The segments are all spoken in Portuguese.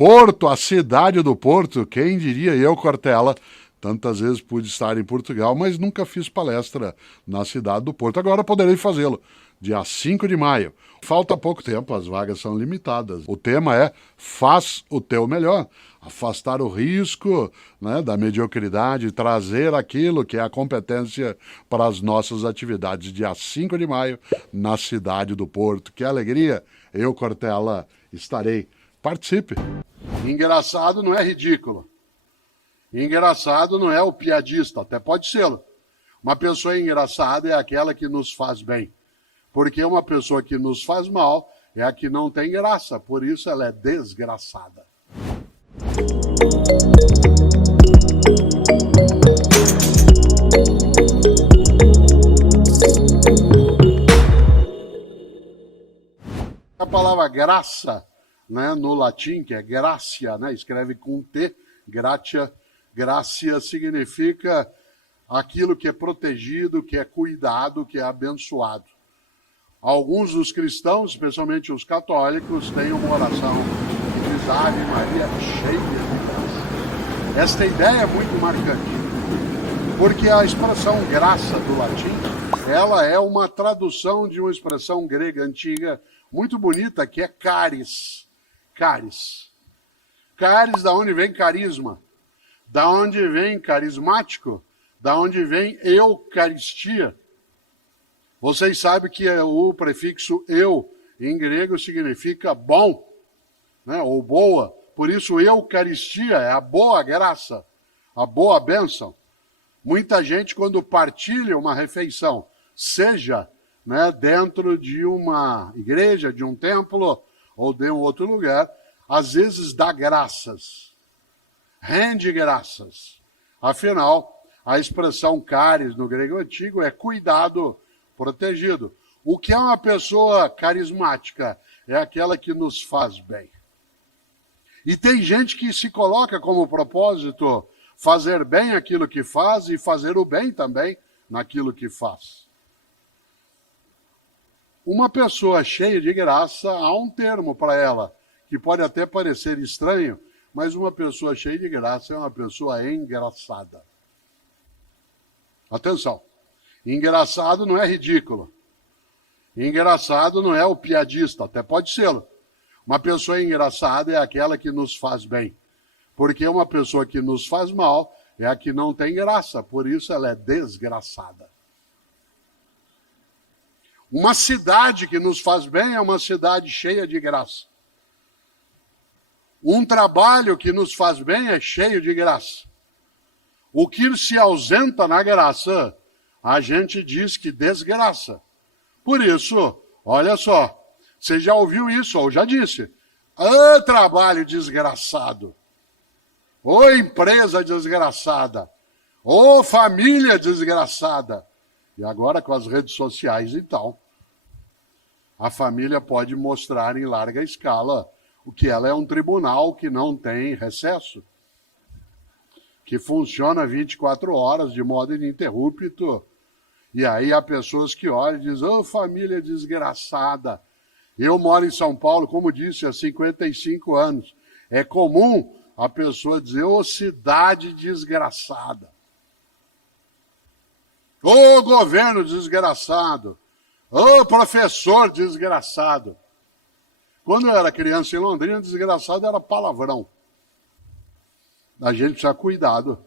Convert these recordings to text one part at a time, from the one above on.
Porto, a cidade do Porto, quem diria eu, Cortella, tantas vezes pude estar em Portugal, mas nunca fiz palestra na cidade do Porto. Agora poderei fazê-lo, dia 5 de maio. Falta pouco tempo, as vagas são limitadas. O tema é Faz o Teu Melhor. Afastar o risco, né, da mediocridade, trazer aquilo que é a competência para as nossas atividades. Dia 5 de maio, na cidade do Porto. Que alegria! Eu, Cortella, estarei. Participe! Engraçado não é ridículo. Engraçado não é o piadista, até pode ser. Uma pessoa engraçada é aquela que nos faz bem. Porque uma pessoa que nos faz mal é a que não tem graça, por isso ela é desgraçada. A palavra graça, né, no latim, que é gracia, né, escreve com T, gratia, gracia significa aquilo que é protegido, que é cuidado, que é abençoado. Alguns dos cristãos, especialmente os católicos, têm uma oração que diz Ave Maria cheia de graça. Esta ideia é muito marcante, porque a expressão graça do latim, ela é uma tradução de uma expressão grega antiga muito bonita, que é caris. Caris. Caris, da onde vem carisma? Da onde vem carismático? Da onde vem eucaristia? Vocês sabem que o prefixo eu, em grego, significa bom, né, ou boa. Por isso, eucaristia é a boa graça, a boa bênção. Muita gente, quando partilha uma refeição, seja, né, dentro de uma igreja, de um templo, ou de um outro lugar, às vezes dá graças, rende graças. Afinal, a expressão caris no grego antigo é cuidado, protegido. O que é uma pessoa carismática? É aquela que nos faz bem. E tem gente que se coloca como propósito fazer bem aquilo que faz e fazer o bem também naquilo que faz. Uma pessoa cheia de graça, há um termo para ela, que pode até parecer estranho, mas uma pessoa cheia de graça é uma pessoa engraçada. Atenção! Engraçado não é ridículo. Engraçado não é o piadista, até pode ser. Uma pessoa engraçada é aquela que nos faz bem. Porque uma pessoa que nos faz mal é a que não tem graça, por isso ela é desgraçada. Uma cidade que nos faz bem é uma cidade cheia de graça. Um trabalho que nos faz bem é cheio de graça. O que se ausenta na graça, a gente diz que desgraça. Por isso, olha só, você já ouviu isso, ou já disse, trabalho desgraçado, ou empresa desgraçada, ou família desgraçada. E agora com as redes sociais e tal, a família pode mostrar em larga escala o que ela é um tribunal que não tem recesso, que funciona 24 horas de modo ininterrupto. E aí há pessoas que olham e dizem, família desgraçada. Eu moro em São Paulo, como disse, há 55 anos. É comum a pessoa dizer, cidade desgraçada. Governo desgraçado. Professor desgraçado. Quando eu era criança em Londrina, desgraçado era palavrão. A gente precisa cuidado.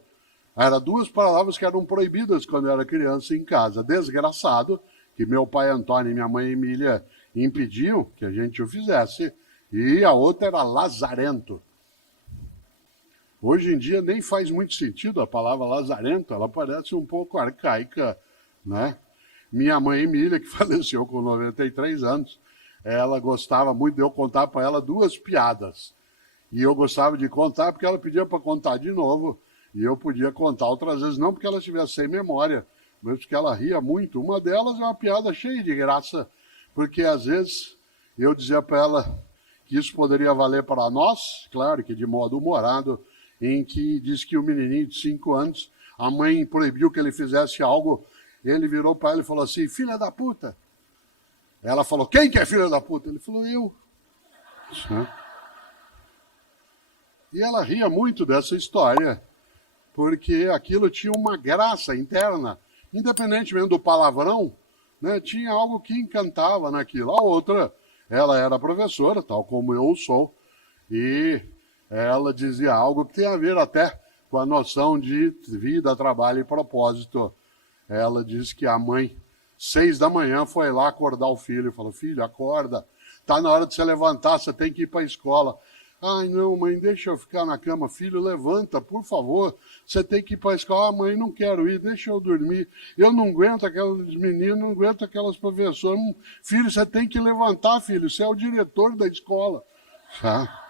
Eram duas palavras que eram proibidas quando eu era criança em casa. Desgraçado, que meu pai Antônio e minha mãe Emília impediam que a gente o fizesse. E a outra era lazarento. Hoje em dia nem faz muito sentido a palavra lazarento, ela parece um pouco arcaica, né? Minha mãe Emília, que faleceu com 93 anos, ela gostava muito de eu contar para ela duas piadas. E eu gostava de contar porque ela pedia para contar de novo. E eu podia contar outras vezes, não porque ela estivesse sem memória, mas porque ela ria muito. Uma delas é uma piada cheia de graça, porque às vezes eu dizia para ela que isso poderia valer para nós, claro que de modo humorado, em que diz que o menininho de 5 anos, a mãe proibiu que ele fizesse algo, ele virou para ela e falou assim, filha da puta. Ela falou, quem que é filha da puta? Ele falou, eu. E ela ria muito dessa história, porque aquilo tinha uma graça interna, independentemente do palavrão, né, tinha algo que encantava naquilo. A outra, ela era professora, tal como eu sou, e ela dizia algo que tem a ver até com a noção de vida, trabalho e propósito. Ela disse que a mãe, 6 da manhã, foi lá acordar o filho e falou: filho, acorda, está na hora de você levantar, você tem que ir para a escola. Ai, não, mãe, deixa eu ficar na cama. Filho, levanta, por favor. Você tem que ir para a escola. Ah, mãe, não quero ir, deixa eu dormir. Eu não aguento aqueles meninos, não aguento aquelas professoras. Filho, você tem que levantar, filho. Você é o diretor da escola. Tá?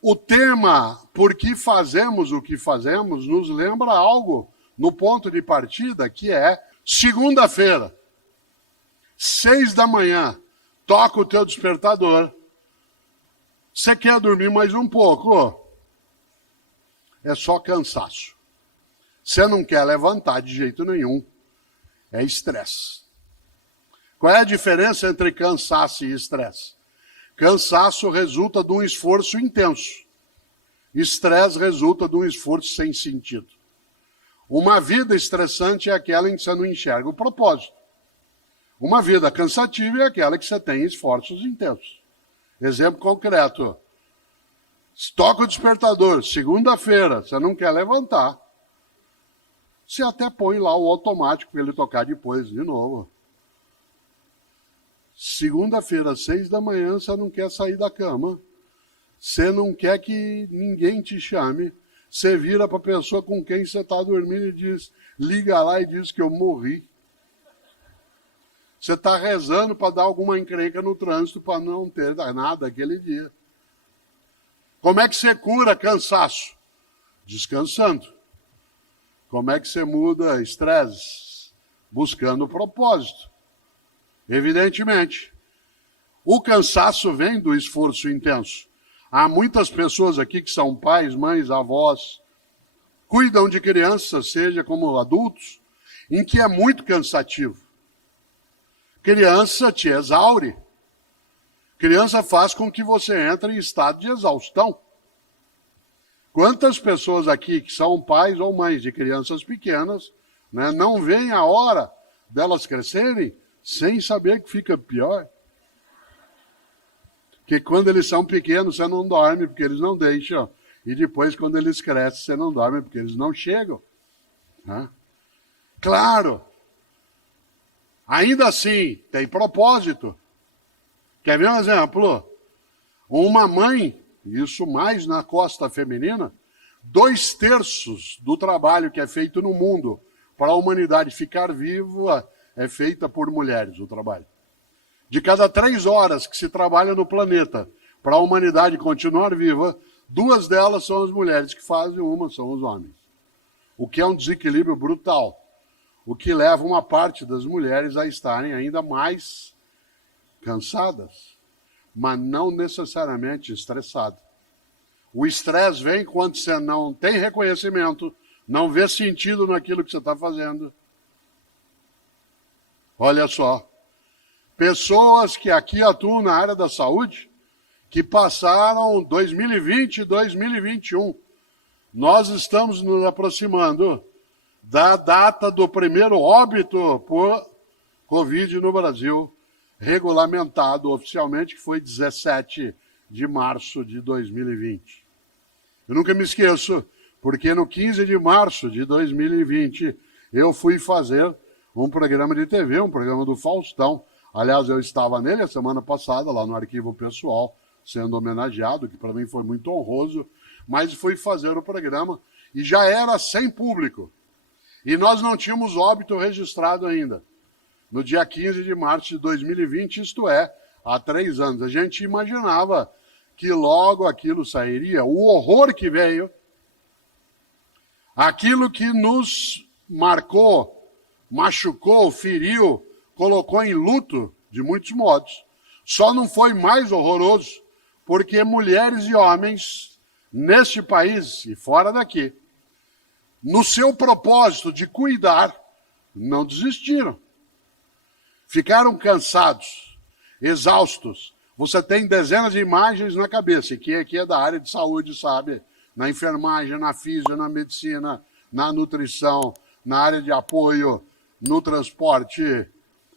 O tema por que fazemos o que fazemos nos lembra algo no ponto de partida, que é segunda-feira, 6 da manhã. Toca o teu despertador. Você quer dormir mais um pouco? É só cansaço. Você não quer levantar de jeito nenhum. É estresse. Qual é a diferença entre cansaço e estresse? Cansaço resulta de um esforço intenso. Estresse resulta de um esforço sem sentido. Uma vida estressante é aquela em que você não enxerga o propósito. Uma vida cansativa é aquela que você tem esforços intensos. Exemplo concreto. Toca o despertador, segunda-feira, você não quer levantar. Você até põe lá o automático para ele tocar depois de novo. Segunda-feira, 6 da manhã, você não quer sair da cama. Você não quer que ninguém te chame. Você vira para a pessoa com quem você está dormindo e diz, liga lá e diz que eu morri. Você está rezando para dar alguma encrenca no trânsito para não ter nada aquele dia. Como é que você cura cansaço? Descansando. Como é que você muda estresse? Buscando propósito. Evidentemente. O cansaço vem do esforço intenso. Há muitas pessoas aqui que são pais, mães, avós, cuidam de crianças, seja como adultos, em que é muito cansativo. Criança te exaure. Criança faz com que você entre em estado de exaustão. Quantas pessoas aqui que são pais ou mães de crianças pequenas, né, não veem a hora delas crescerem sem saber que fica pior? Que quando eles são pequenos você não dorme porque eles não deixam. E depois quando eles crescem você não dorme porque eles não chegam. Né? Claro. Ainda assim, tem propósito. Quer ver um exemplo? Uma mãe, isso mais na costa feminina, 2/3 do trabalho que é feito no mundo para a humanidade ficar viva é feita por mulheres, o trabalho. De cada 3 horas que se trabalha no planeta para a humanidade continuar viva, 2 delas são as mulheres que fazem, uma são os homens. O que é um desequilíbrio brutal. O que leva uma parte das mulheres a estarem ainda mais cansadas, mas não necessariamente estressadas. O estresse vem quando você não tem reconhecimento, não vê sentido naquilo que você está fazendo. Olha só, pessoas que aqui atuam na área da saúde, que passaram 2020 e 2021, nós estamos nos aproximando da data do primeiro óbito por Covid no Brasil, regulamentado oficialmente, que foi 17 de março de 2020. Eu nunca me esqueço, porque no 15 de março de 2020, eu fui fazer um programa de TV, um programa do Faustão. Aliás, eu estava nele a semana passada, lá no Arquivo Pessoal, sendo homenageado, que para mim foi muito honroso, mas fui fazer o programa e já era sem público. E nós não tínhamos óbito registrado ainda. No dia 15 de março de 2020, isto é, há 3 anos. A gente imaginava que logo aquilo sairia. O horror que veio, aquilo que nos marcou, machucou, feriu, colocou em luto, de muitos modos. Só não foi mais horroroso porque mulheres e homens, neste país e fora daqui, no seu propósito de cuidar, não desistiram. Ficaram cansados, exaustos, Você tem dezenas de imagens na cabeça, e quem aqui é da área de saúde sabe, na enfermagem, na física, na medicina, na nutrição, na área de apoio, no transporte.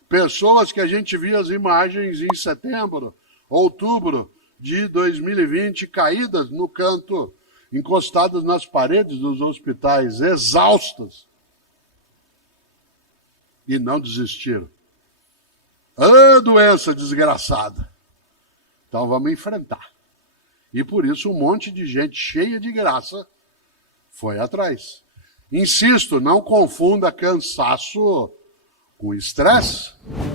Pessoas que a gente via as imagens em setembro, outubro de 2020, caídas no canto, encostadas nas paredes dos hospitais, exaustas. E não desistiram. Ah, doença desgraçada. Então vamos enfrentar. E por isso um monte de gente cheia de graça foi atrás. Insisto, não confunda cansaço com estresse.